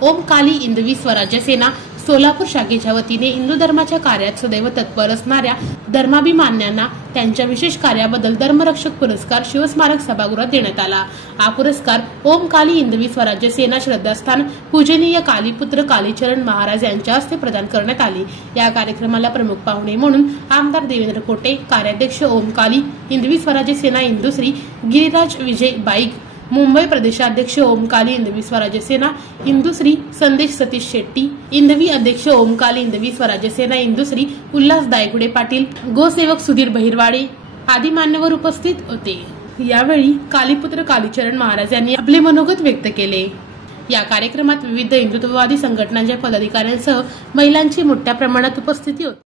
ओम काली हिंदवी स्वराज्य सेना सोलापूर शाखेच्या वतीने हिंदू धर्माच्या कार्यात सदैव तत्पर असणाऱ्या धर्माभिमान्यांना त्यांच्या विशेष कार्याबद्दल धर्मरक्षक पुरस्कार शिवस्मारक सभागृहात देण्यात आला। हा पुरस्कार ओम काली हिंदवी स्वराज्य सेना श्रद्धास्थान पूजनीय कालीपुत्र कालीचरण महाराज यांच्या हस्ते प्रदान करण्यात आले। या कार्यक्रमाला प्रमुख पाहुणे म्हणून आमदार देवेंद्र कोटे, कार्याध्यक्ष ओम काली हिंदवी स्वराज्य सेना इंदुश्री गिरिराज विजय बाईक, मुंबई प्रदेशाध्यक्ष ओम काली हिंदवी स्वराज्य सेना इंदुश्री संदेश सतीश शेट्टी, हिंदवी अध्यक्ष ओम काली हिंदवी स्वराज्य सेना इंदुश्री उल्हास दायगुडे पाटील, गोसेवक सुधीर बहिरवाडे आदी मान्यवर उपस्थित होते। यावेळी कालीपुत्र कालीचरण महाराज यांनी आपले मनोगत व्यक्त केले। या कार्यक्रमात विविध हिंदुत्ववादी संघटनांच्या पदाधिकाऱ्यांसह महिलांची मोठ्या प्रमाणात उपस्थिती होती।